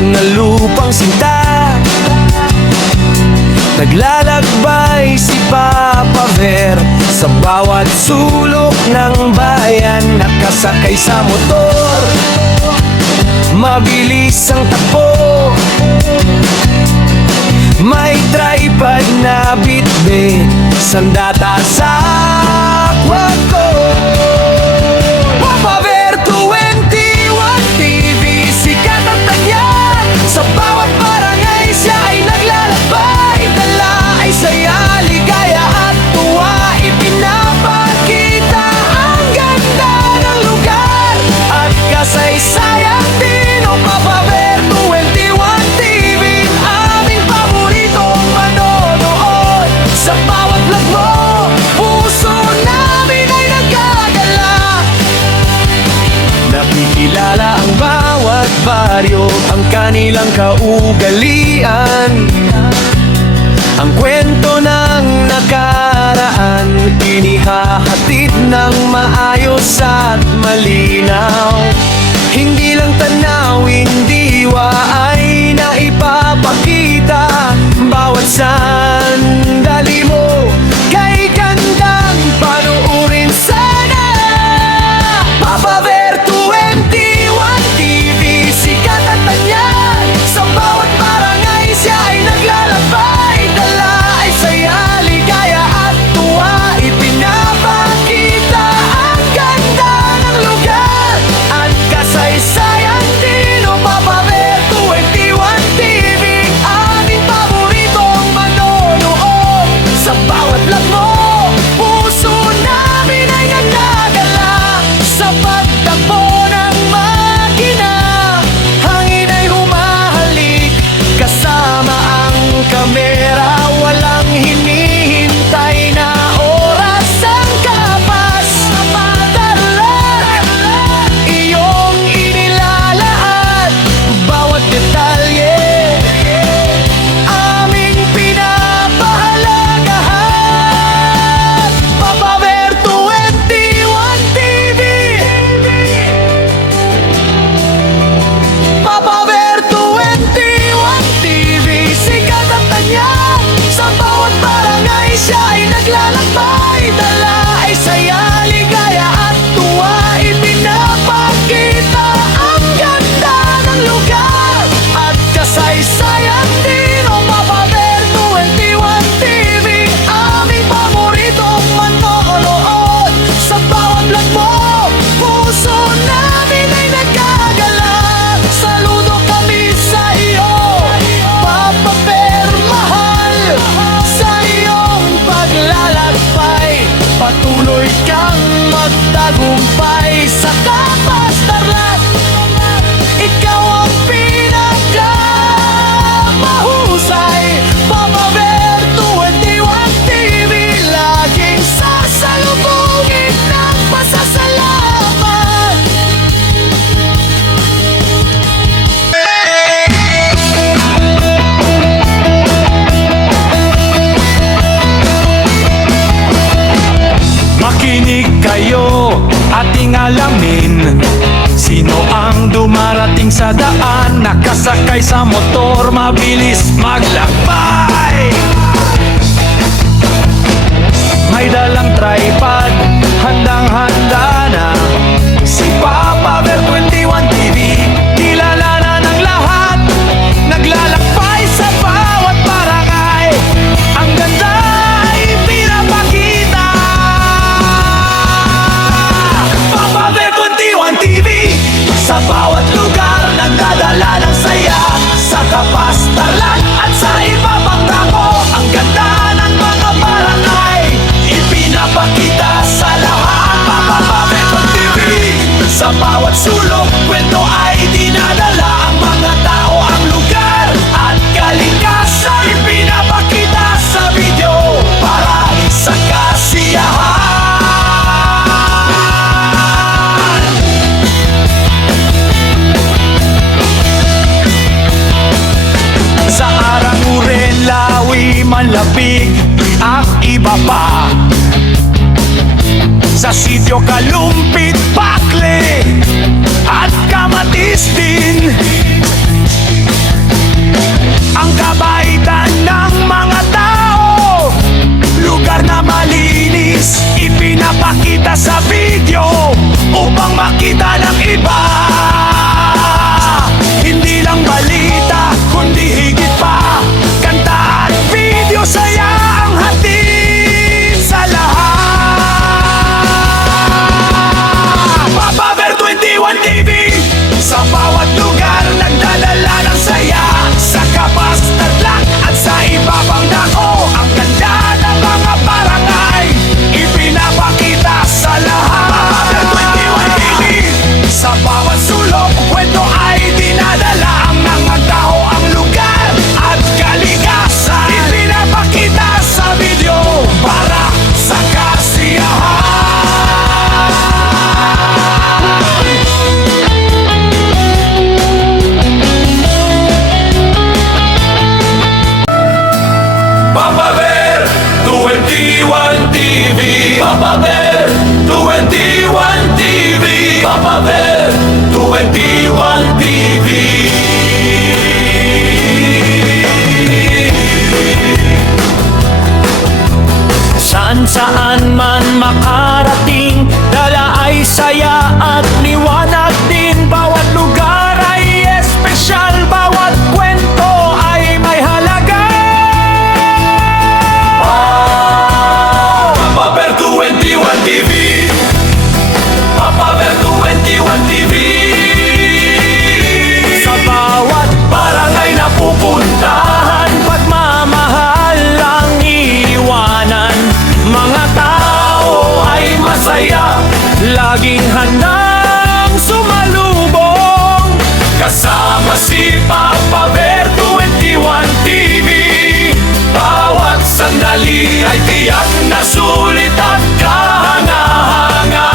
na lupang sinta. Naglalakbay si Papa Ver sa bawat sulok ng bayan. Nakasakay sa motor, mabilis ang takbo, may tripod na bitbit, sandata sa kwarto. Papa Ver 21 TV, sikat ang tanya. Sa bawat barangay siya ay naglalakbay. Dala ay saya, ligaya at tuwa. Ipinapakita ang ganda ng lugar at kasaysayan din. O Papa Ver 21 TV, aming paboritong manonood. Sa bawat vlog mo, puso namin ay nagkagala. Nakikilala ang bawat baryo, ang kanilang kaugalian, ang kwento ng nakaraan, inihahatid ng maayos at malinaw. Hindi lang tanawin, diwa ay naipapakita. Bawat sandali mo kay gandang panuurin sana. Papa Ver 21 TV, sikat at tanya. Sa bawat barangay siya ay naglalakbay. Dala ay saya, ligaya at tuwa. Ipinapakita ang ganda ng lugar at kasaysayan din. O Papa Ver 21 TV, aming paboritong manonood. Sa bawat vlog mo, puso namin ay nagdadala. Sa pagtakbo ng makina, hangin ay humahalik. Kasama ang kamera, walang hinihintay na oras ang kapas. Tarlac, iyong inilalaan. Bawat detalye, aming pinapahalagahan. Papa Ver 21 TV, Papa Ver 21 TV, sikat ang tanya. Sa bawat barangay siya ay naglalakbay. Dala ay saya, ligaya at tuwa. Ipinapakita ang ganda ng lugar at kasaysayan din. O Papa Ver 21 TV, aming paboritong manonood. Sa bawat vlog mo, puso namin ay nagkagalang. Saludo kami sa iyo, Papa Ver, mahal. Sa iyong paglalakbay, patuloy kang magtagumpay. Sa kapas Tarlac, ikaw ang pinakamahusay. Papa Ver 21 TV, laging sasalubungin ng pasasalamat. Makinig kayo, ating alamin sino ang dumarating sa daan. Nakasakay sa motor, mabilis maglakbay. May dalang tripod, handang-handa na. Si Papa Ver 21 TV, kilala na ng lahat. Naglalakbay sa bawat barangay, ang ganda ay pinapakita. Papa Ver 21 TV, sa bawat lugar nagdadala ng saya. Sa Kapas, Tarlac at sa iba pang dako, ang ganda ng mga barangay ipinapakita sa lahat. Papa Ver 21 TV, sa bawat sulok, kwento ay dinadala. Ang mga tao, ang lugar at kalikasan ipinapakita sa video para sa kasiyahan. Sa Aranguren, Lawi, Manlapig at iba pa. Sa Sitio Kalumpit, Bakle at Kamatis din. balita ng iba. Hindi lang balita, kundi higit pa. Kanta at video, saya ang hatid sa lahat. Papa Bear 21 TV, sa bawat lugar nagdadala ng saya. Sa Kapas, Tarlac at sa iba pang dako, ang ganda ng mga barangay ipinapakita sa lahat. Papa Bear 21 TV, sa bawat sulok kwento ay dinadala. Ang mga tao, ang lugar at kalikasan ipinapakita sa video para sa kasiyahan. Papa Bear 21 TV, Papa Bear 21 TV, Papa Bear 21 TV. Saan man makarating, dala ay saya at liwanag din. Bawat lugar ay espesyal, bawat kwento ay may halaga. Papa Bear 21 TV, Papa Bear 21 TV. Sa bawat barangay na pupuntahan, pagmamahal ang iiwanan. Mga tao ay masaya, laging handang sumalubong. Kasama si Papa Bear 21 TV, bawat sandali ay tiyak na sulit at kahanga-hanga.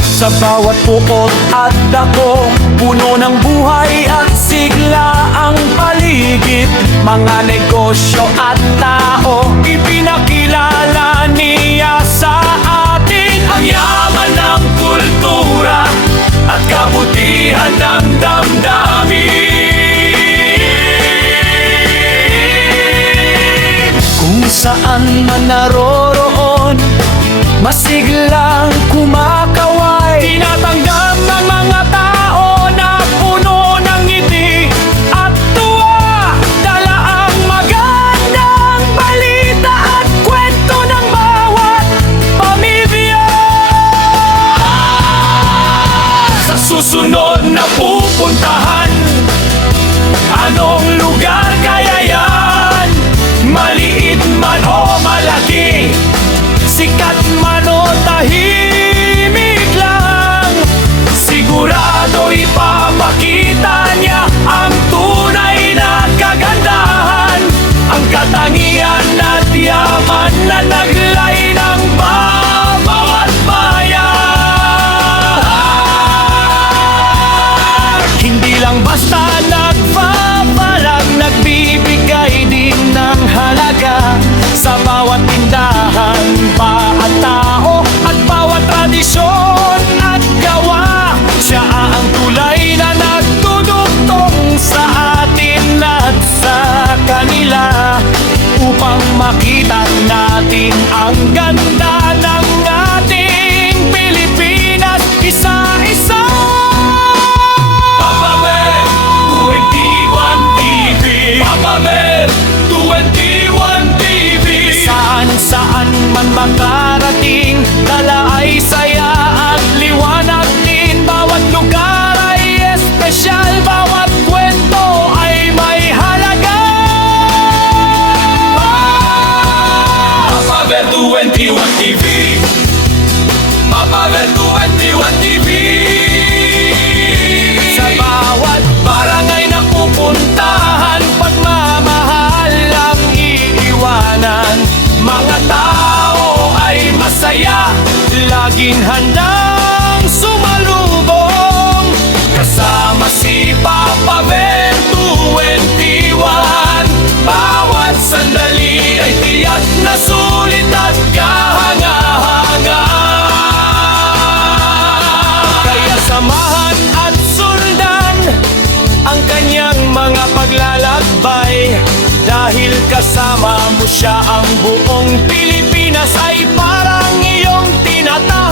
Sa bawat pukot at dako, puno ng buhay at sigla ang paligid. Mga negosyo at tao, ipinakilala niya sa atin. Ang yaman ng kultura at kabutihan ng damdamin. Kung saan man naroroon, masiglang kumakaway. Tinatanggap ng mga tao na puno ng ngiti at tuwa. Dala ang magandang balita at kwento ng bawat pamilya. Sa susunod na pupuntahan, anong lugar kaya yan? Maliit man o malaki, sikat man o tahimik lang, sigurado ipapakita niya ang tunay na kagandahan. Ang katangian at yaman na naglay ng bawat bayan. Hindi lang basta nagpapalag, nagbibigay din ng halaga. Sa bawat tindahan, bawat tao at bawat tradisyon at gawa, siya ang tulay na nagdudugtong sa atin at sa kanila, upang makita natin ang ganda ng ating Pilipinas isa-isa. Papa Bear 21 TV, Papa Bear 21 TV. Saan man makarating, dala ay saya at liwanag din. Bawat lugar ay espesyal, bawat kwento ay may halaga. Papa Bear 21 TV, Papa Bear 21 TV. Sa bawat barangay na pupuntahan, pagmamahal ang iiwanan. Mga tao ay masaya, laging handang sumalubong. Kasama si Papa Bear 21, bawat sandali ay tiyak na sulit at kahanga-hanga. Kaya samahan at sundan ang kanyang mga paglalakbay, dahil kasama mo siya, ang buong Pilipinas ay parang iyong tinatahak.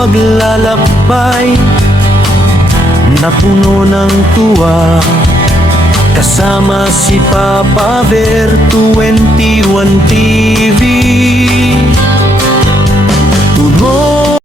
paglalakbay na puno ng tuwa. Kasama si Papa Bear, 21 TV.